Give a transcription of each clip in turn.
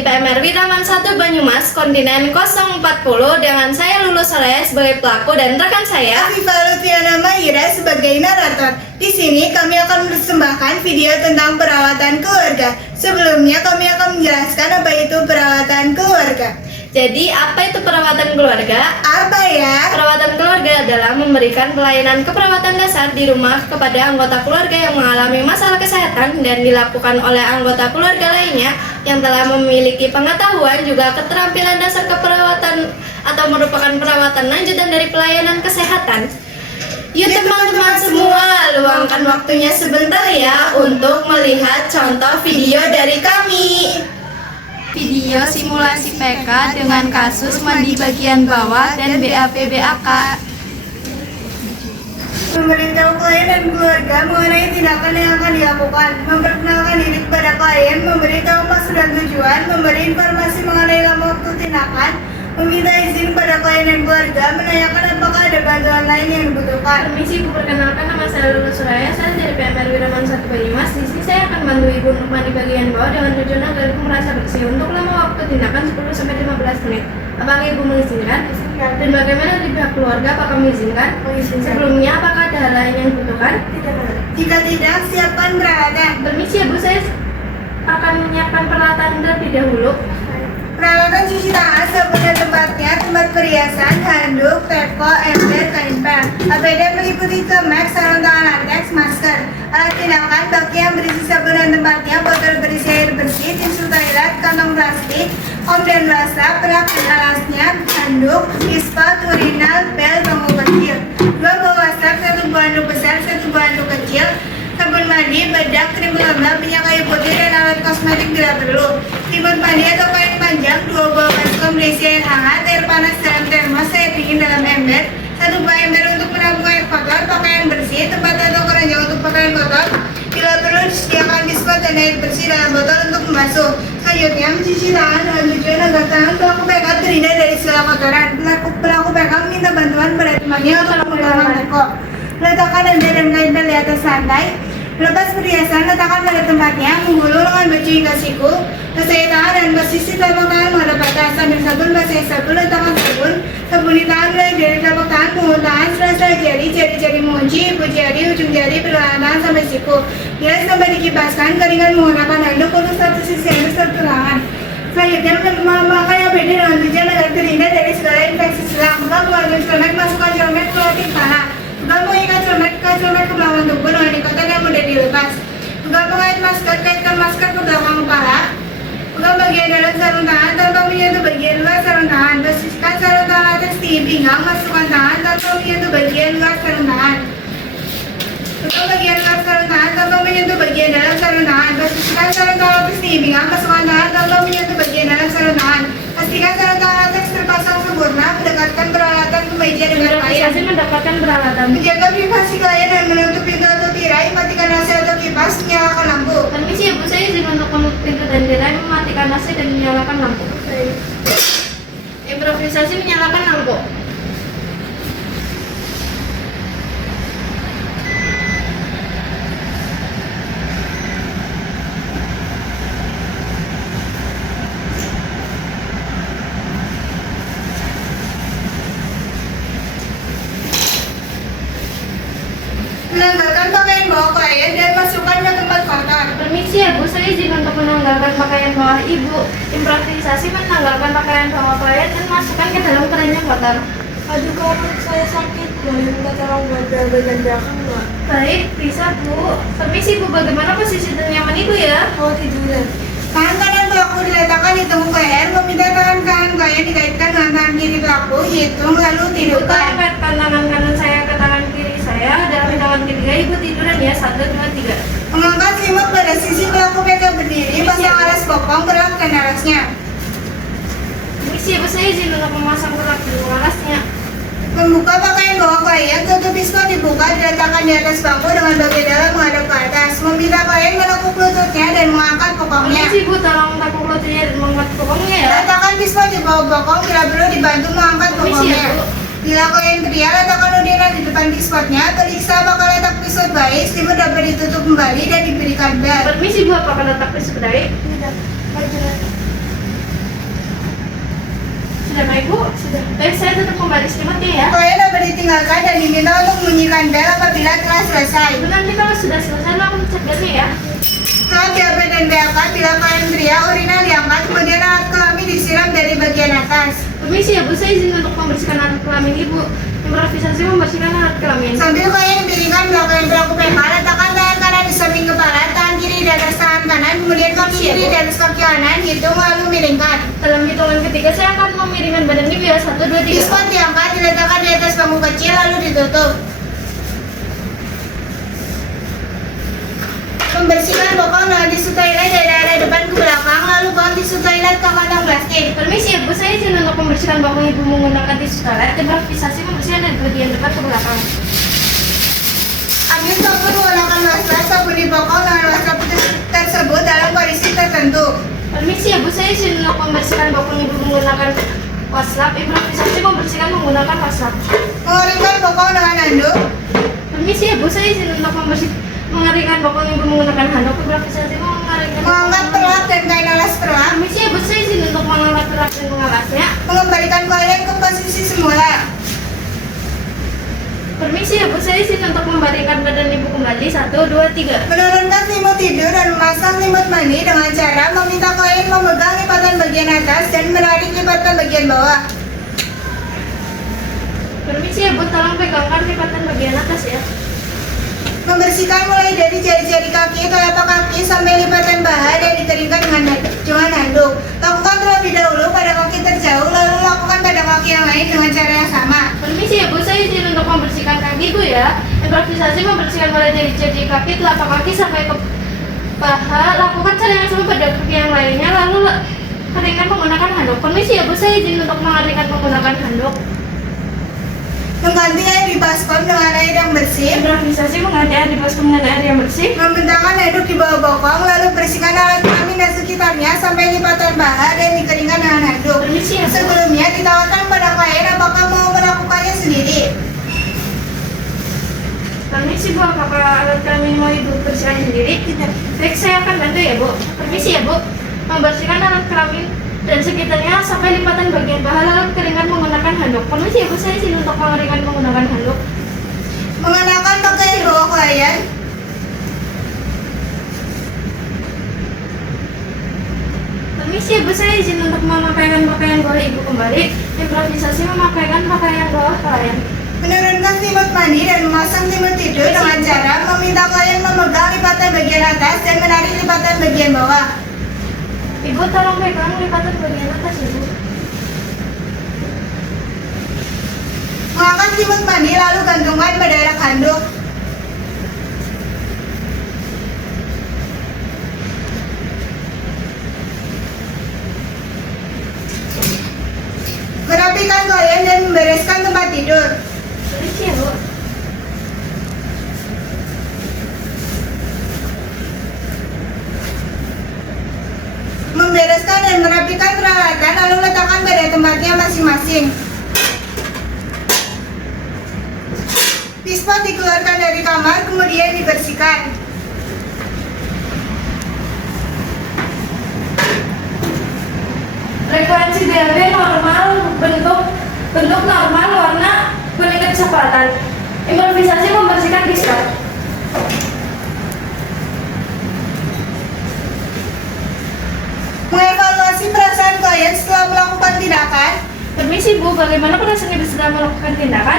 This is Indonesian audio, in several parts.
dari PMR Wiraman 1 Banyumas, kontinen 040 dengan saya Lulu Soraya sebagai pelaku dan rekan saya Afifah Lutfiana Mahira sebagai narator. Di sini kami akan mempersembahkan video tentang perawatan keluarga. Sebelumnya kami akan menjelaskan apa itu perawatan keluarga. Jadi, apa itu perawatan keluarga? Apa ya? Perawatan keluarga adalah memberikan pelayanan keperawatan dasar di rumah kepada anggota keluarga yang mengalami masalah kesehatan dan dilakukan oleh anggota keluarga lainnya yang telah memiliki pengetahuan juga keterampilan dasar keperawatan atau merupakan perawatan lanjutan dari pelayanan kesehatan. Yuk teman-teman semua, luangkan waktunya sebentar ya untuk melihat contoh video dari kami. Video simulasi PK dengan kasus mandi bagian bawah dan BAP-BAK. Memberitahu klien dan keluarga mengenai tindakan yang akan dilakukan, memperkenalkan diri kepada klien, memberitahu maksud dan tujuan, memberi informasi mengenai waktu tindakan, meminta izin pada klien dan keluarga, menanyakan apakah ada bantuan lain yang dibutuhkan. Permisi, Ibu, perkenalkan nama saya Lulu Soraya, saya dari PMR Wiraman 1 Banyumas. Di sini saya akan bantu Ibu untuk mandi bagian bawah dengan tujuan agar Ibu merasa bersih untuk lama waktu tindakan 10-15 menit. Apakah Ibu mengizinkan? Dan bagaimana di pihak keluarga, apakah mengizinkan? Sebelumnya, apakah ada hal lain yang dibutuhkan? Jika tidak, siapkan peralatan. Permisi, Ibu, saya akan menyiapkan peralatan terlebih dahulu. Peralatan cuci tangan, sabun dan tempatnya, tempat perhiasan, handuk, teko, ember, kain pel. APD meliputi kemek, sarung tangan latex, masker. Alat tindakan, baki yang berisi sabun dan tempatnya, botol berisi air bersih, tisu toilet, kantong plastik, kom dan wastaf, perak dan alasnya, handuk, ispat, urinal, pel, bangku kecil. 2 buah wastaf, 1 buah handuk besar, 1 buah handuk kecil, sabun mandi, bedak, krim pelembab, minyak kayu putih, dan alat kosmetik bila perlu. Selimut mandi atau kain panjang, 2 buah baskom berisi air hangat, air panas dalam termos, air dingin dalam ember, 1 buah ember untuk menampung air kotor, pakaian bersih, tempat atau keranjang untuk pakaian kotor. Bila perlu disediakan diskon dan air bersih dalam botol untuk membasuh. Selanjutnya, mencuci tangan dengan tujuan agar tangan pelaku PK terhindar dari segala kotoran. Pelaku PK meminta bantuan pada temannya untuk menggunakan teko. Letakkan ember dan kain pel di atas lantai. Lepas perhiasan, letakkan pada tempatnya, menggulung dengan baju hingga siku. Basahi tangan dan posisi telapak tangan menghadap atas. Sambil sabun, basahi sabun, letakkan sabun. Sabuni tangan mulai dari telapak tangan, punggung tangan, sela-sela jari, jari-jari mengunci, ibu jari, ujung jari, perlahan tangan sampai siku. Bilas sampai dikipaskan, keringkan menggunakan handuk untuk satu sisi handuk satu tangan. Selanjutnya, memakai APD dengan tujuan agar terhindar dari segala infeksi silang. Buka keluarga celemek, masukkan celemek ke latik tanah. Pegang mengikat celemek ke belakang tubuh dengan ikatan yang mudah dilepas. Pegang pengait masker, kaitkan masker ke belakang kepala. Pegang bagian dalam sarung tangan tanpa menyentuh bagian luar sarung tangan. Posisikan sarung tangan atas di pinggang, masukkan tangan tanpa menyentuh bagian luar sarung tangan. Pegang bagian luar sarung tangan tanpa menyentuh bagian dalam sarung tangan. Posisikan sarung tangan atas di pinggang, masukkan tangan tanpa menyentuh bagian dalam sarung tangan. Pastikan sarung tangan atas terpasang sempurna. Mendekatkan peralatan ke meja dengan klien. Mendapatkan peralatan. Menjaga privasi klien dan menutup pintu atau tirai. Matikan AC atau kipas. Menyalakan lampu. Permisi, Ibu, saya izin untuk menutup pintu dan tirai, mematikan AC dan menyalakan lampu. Improvisasi menyalakan lampu. Menanggalkan pakaian bawah klien dan masukkan ke tempat kotor. Permisi ya Bu, saya izin untuk menanggalkan pakaian bawah Ibu. Improvisasi menanggalkan pakaian bawah klien dan masukkan ke dalam keranjang kotor. Aduh, kalau saya sakit, boleh minta tolong buat bagian belakang nggak? Baik, bisa Bu. Permisi Bu, bagaimana posisi ternyaman Ibu ya? Mau tiduran. Tangan kanan pelaku diletakkan di tengkuk klien. Meminta tangan kanan klien dikaitkan dengan tangan kiri pelaku. Hitung lalu Ibu tidurkan. tempatkan tangan kanan saya ke tangan kiri saya. Dalam hitungan ketiga Ibu tiduran ya. 1, 2, 3. Mengangkat selimut pada sisi pelaku PK berdiri. Pasang alas bokong, gerakkan alasnya. Permisi Bu, saya izin untuk memasang gerak di alasnya. Membuka pakaian bawah klien, tutup pistol dibuka, diletakkan di atas bangku dengan bagian dalam menghadap ke atas. Meminta klien menekuk lututnya dan mengangkat bokongnya. Permisi Bu, tolong tekuk lututnya dan mengangkat bokongnya ya. Letakkan pistol di bawah bokong, bila perlu dibantu mengangkat Permisi bokongnya. ya Bu. Bila klien pria, letakkan udara di depan pistolnya. Periksa apakah letak pistol baik, selimut dapat ditutup kembali dan diberikan bel. Permisi Bu, apakah letak pisau baik? Tidak. Baik, Sudah Pak Ibu? Sudah. Baik, saya tutup kembali selimutnya ya. Kalian dapat ditinggalkan dan diminta untuk membunyikan bel apabila telah selesai. Ibu nanti kalau sudah selesai langsung cek belnya ya. Setelah BAP dan BAK, bila kalian pria, urinal diangkat, kemudian alat kelamin disiram dari bagian atas. Permisi ya Bu, saya izin untuk membersihkan alat kelamin Ibu. Improvisasi membersihkan alat kelamin. Sambil kalian piringkan belakang pelaku PK, letakkan tangan kanan di samping kepala, tangan kiri di atas tangan kanan, kemudian kaki kiri di atas kaki kanan, hitung lalu miringkan. Dalam hitungan ketiga saya akan memiringkan badan ini biar 1, 2, 3. Dispon diangkat, diletakkan di atas bangku kecil, lalu ditutup. Membersihkan bokong dengan tisu toilet dari arah depan ke belakang, lalu buang tisu toilet ke kantong plastik. Permisi ya Bu, saya izin untuk membersihkan bokong Ibu menggunakan tisu toilet. Improvisasi membersihkan dari bagian depan ke belakang. Ambil sabun menggunakan wastafel, sabun di bokong dengan wastafel tersebut dalam kondisi tertentu. Permisi ya Bu, saya izin untuk membersihkan bokong Ibu menggunakan waslap. Improvisasi membersihkan menggunakan waslap. Mengeringkan bokong dengan handuk. Permisi ya Bu, saya izin untuk mengeringkan bokong Ibu menggunakan handuk. Improvisasi mengeringkan. Mengangkat perlak dan kain alas perlak. Permisi ya Bu, saya izin untuk mengangkat perlak dan mengalasnya. Mengembalikan kalian ke posisi semula. Permisi ya Bu, saya izin untuk membaringkan badan Ibu kembali. 1, 2, 3. Menurunkan selimut tidur dan memasang selimut mandi dengan cara meminta klien memegang lipatan bagian atas dan menarik lipatan bagian bawah. Permisi ya Bu, tolong pegangkan lipatan bagian atas ya. Membersihkan mulai dari jari-jari kaki, telapak kaki sampai lipatan baha dan dikeringkan dengan handuk. Lakukan terlebih dahulu pada kaki terjauh, lalu lakukan pada kaki yang lain dengan cara yang sama. Permisi ya Bu, saya izin untuk membersihkan kaki Bu ya. Improvisasi membersihkan mulai dari jari kaki, telapak kaki sampai ke paha. Lakukan cara yang sama pada kaki yang lainnya, lalu keringkan menggunakan handuk. Permisi ya Bu, saya izin untuk mengeringkan menggunakan handuk. Mengganti air di baskom dengan air yang bersih. Improvisasi mengganti air di baskom dengan air yang bersih. Membentangkan handuk di bawah bokong, lalu bersihkan alat kelamin dan sekitarnya sampai lipatan paha dan dikeringkan dengan handuk. Permisi ya Bu. Sebelumnya ditawarkan pada klien apakah mau melakukannya sendiri. Permisi Bu, apakah alat kelamin mau Ibu bersihkan sendiri? Tidak. Baik, saya akan bantu ya Bu. Permisi ya Bu. Membersihkan alat kelamin dan sekitarnya sampai lipatan bagian paha lalu keringkan menggunakan handuk. Permisi ya Bu, saya izin untuk mengeringkan menggunakan handuk. Mengenakan pakaian bawah klien. Permisi ya Bu, saya izin untuk memakaikan pakaian bawah Ibu kembali. Improvisasi memakaikan pakaian bawah klien. Menurunkan selimut mandi dan memasang selimut tidur dengan cara meminta klien memegang lipatan bagian atas dan menarik lipatan bagian bawah. Ibu tolong pegang lipatan bagian atas ya Bu. Mengangkat selimut mandi lalu gantungkan pada rak handuk. Merapikan klien dan membereskan tempat tidur. Permisi ya Bu. Membereskan dan merapikan peralatan lalu letakkan pada tempatnya masing-masing. Dispon dikeluarkan dari kamar kemudian dibersihkan. Frekuensi DLB normal, bentuk normal, warna kuning kecoklatan. Improvisasi membersihkan diskon. Mengevaluasi perasaan klien setelah melakukan tindakan. Permisi Bu, bagaimana perasaan Ibu setelah melakukan tindakan?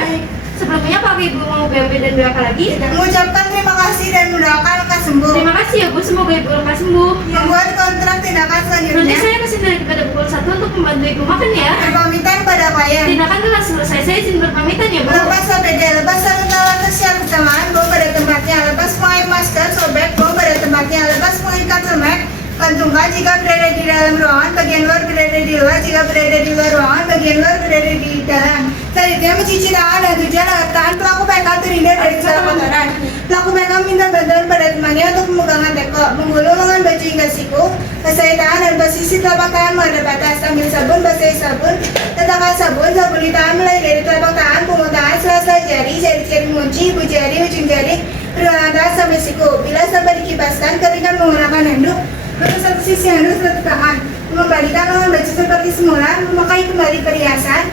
Sebelumnya apakah Ibu mau BAP dan BAK lagi? Mengucapkan terima kasih dan mendoakan lekas sembuh. Terima kasih ya Bu, semoga Ibu lekas sembuh. Membuat kontrak tindakan Nanti selanjutnya. saya kesini pada pukul 1 untuk membantu Ibu makan ya. Berpamitan pada klien. Tindakan telah selesai, saya izin berpamitan ya Bu. Lepas APD, lepas sarung tangan secara bersamaan, bom pada tempatnya. Lepas mengalir masker, sobek, bom pada tempatnya. Lepas mengikat semek, gantungkan jika berada di dalam ruangan, bagian luar berada di luar. Jika berada di luar ruangan, bagian luar berada di dalam. Selanjutnya mencuci tangan dan tujuan agar tangan pelaku PK terhindar dari segala kotoran. Pelaku PK minta bantuan pada temannya untuk pemegangan teko, menggulung lengan baju hingga siku, basahi tangan dan posisi telapak tangan menghadap atas. Ambil sabun, basahi sabun, letakkan sabun di tangan mulai dari telapak tangan, punggung tangan, sela-sela jari, jari-jari mengunci, ibu jari, ujung jari, pergelangan tangan sampai siku. Bila sampai dikipaskan, keringkan menggunakan handuk. Pada satu sisi handuk satu tangan. mengembalikan lawan baju seperti semula, memakai kembali perhiasan,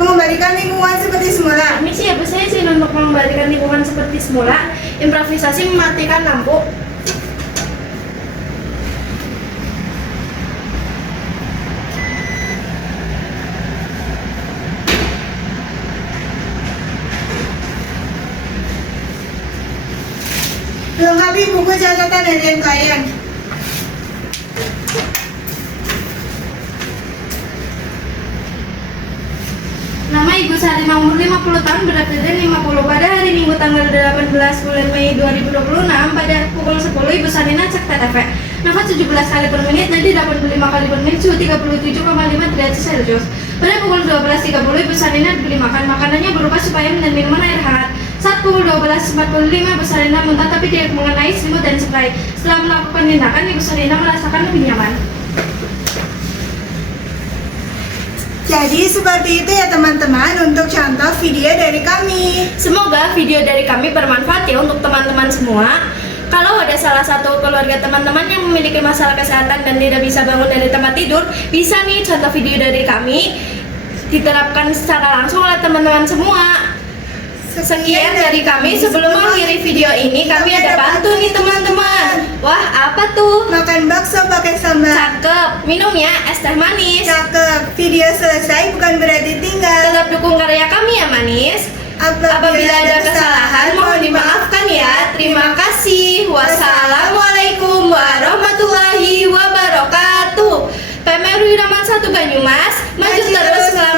mengembalikan lingkungan seperti semula. Misi apa saya sih untuk mengembalikan lingkungan seperti semula? Improvisasi mematikan lampu. Lengkapi buku catatan harian klien. Nama Ibu Sarima umur 50 tahun, berat badan 50. Pada hari Minggu tanggal 18 bulan Mei 2026 pada pukul 10 Ibu Sarina cek TTP. Nafas 17 kali per menit, nadi 85 kali per menit, suhu 37,5 derajat Celcius. Pada pukul 12.30 Ibu Sarina dibeli makanannya berupa supaya dan minuman air hangat. Saat pukul 12.45 Ibu Sarina muntah tapi tidak mengenai selimut dan spray. Setelah melakukan tindakan, Ibu Sarina merasakan lebih nyaman. Jadi seperti itu ya teman-teman untuk contoh video dari kami. Semoga video dari kami bermanfaat ya untuk teman-teman semua. Kalau ada salah satu keluarga teman-teman yang memiliki masalah kesehatan dan tidak bisa bangun dari tempat tidur, bisa nih contoh video dari kami diterapkan secara langsung oleh teman-teman semua. Sekian dari kami. Sebelum mengakhiri video ini, kami ada pantun nih teman-teman. Wah, apa tuh? Makan bakso pakai sambal. Cakep. Minumnya es teh manis. Cakep. Video selesai bukan berarti tinggal. Tetap dukung karya kami ya manis. Apabila ada kesalahan, mohon dimaafkan ya. Terima kasih. Wassalamualaikum warahmatullahi wabarakatuh. PMRU Raman 1 Banyumas, maju terus selama